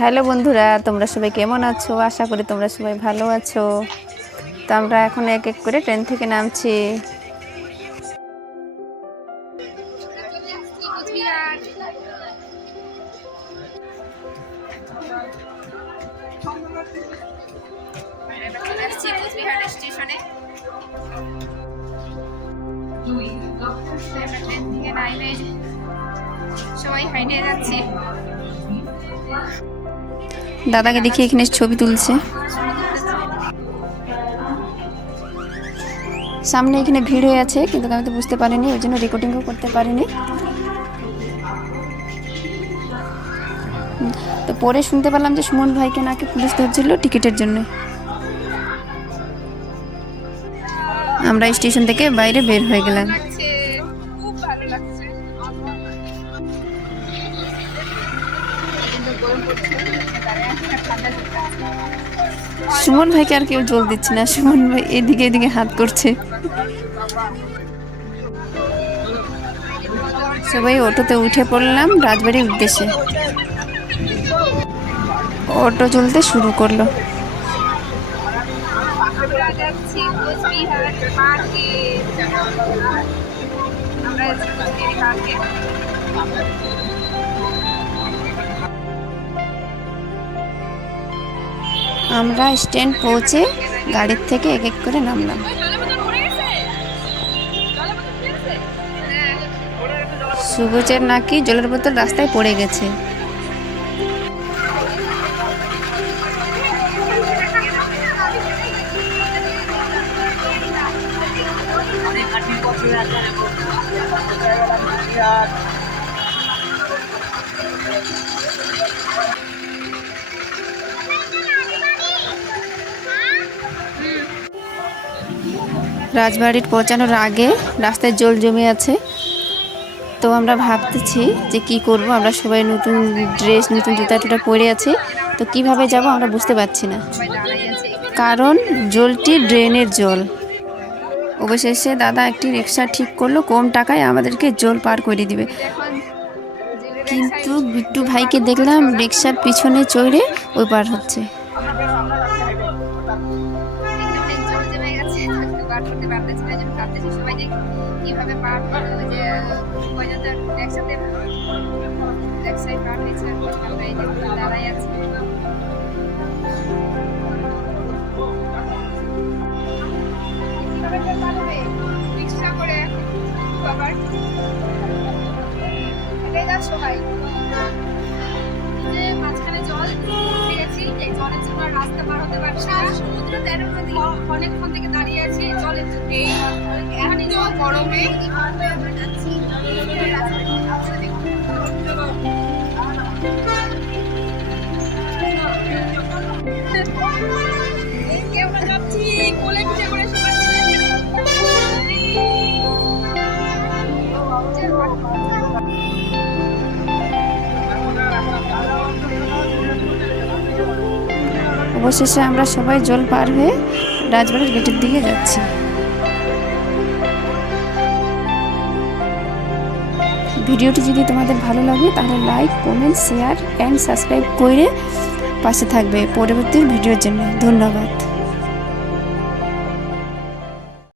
Hello বন্ধুরা, তোমরা সবাই কেমন আছো? আশা করি তোমরা সবাই ভালো আছো। তো আমরা এখন এক এক করে ট্রেন থেকে নামছি। সবাই হাইটে যাচ্ছি। দাদাকে দেখি এখানে ছবি তুলছে। সামনে এখানে ভিড় হয়ে আছে, কিন্তু আমি তো বুঝতে পারিনি, ওই জন্য রেকর্ডিংও করতে পারিনি। তো পরে শুনতে পেলাম যে সুমন ভাইকে নাকি পুলিশ ধরছিল টিকিটের জন্য। আমরা স্টেশন থেকে বাইরে বের হয়ে গেলাম। সুমন ভাইকে আর কেউ জল দিচ্ছে না, সুমন ভাই এদিকে এদিকে হাত করছে। সবাই অটোতে উঠে পড়লাম রাজবাড়ির উদ্দেশ্যে। অটো চলতে শুরু করলো। আমরা স্ট্যান্ড পৌঁছে গাড়ির থেকে এক এক করে নামলাম। সুবুজের নাকি জলের বোতল রাস্তায় পড়ে গেছে। রাজবাড়ির পৌঁছানোর আগে রাস্তায় জল জমে আছে। তো আমরা ভাবতেছি যে কি করব। আমরা সবাই নতুন ড্রেস, নতুন জুতা টুটা পরে আছি। তো কিভাবে যাব আমরা বুঝতে পারছি না, কারণ জলটি ড্রেনের জল। অবশেষে দাদা একটি রিক্সা ঠিক করলো, কম টাকায় আমাদেরকে জল পার করে দিবে। কিন্তু বিট্টু ভাইকে দেখলাম রিক্সার পিছনে চড়ে ওই পার হচ্ছে। মাঝখানে জল উঠে গেছি, এই জলের জন্য রাস্তা পার হতে পারছি না। সমুদ্র 13 নদী অনেকক্ষণ থেকে দাঁড়িয়ে আছি জলের জন্য। এখানে জল গরমে যাচ্ছি। আমরা যাচ্ছি কোলে পিঠে করে সবাই। অবশেষে আমরা সবাই জল পার হয়ে রাজবাড়ির গেটের দিকে যাচ্ছি। ভিডিওটি যদি তোমাদের ভালো লাগে তাহলে like, comment, share and subscribe করে পাশে থাকবে পরবর্তী ভিডিওর জন্য। ধন্যবাদ।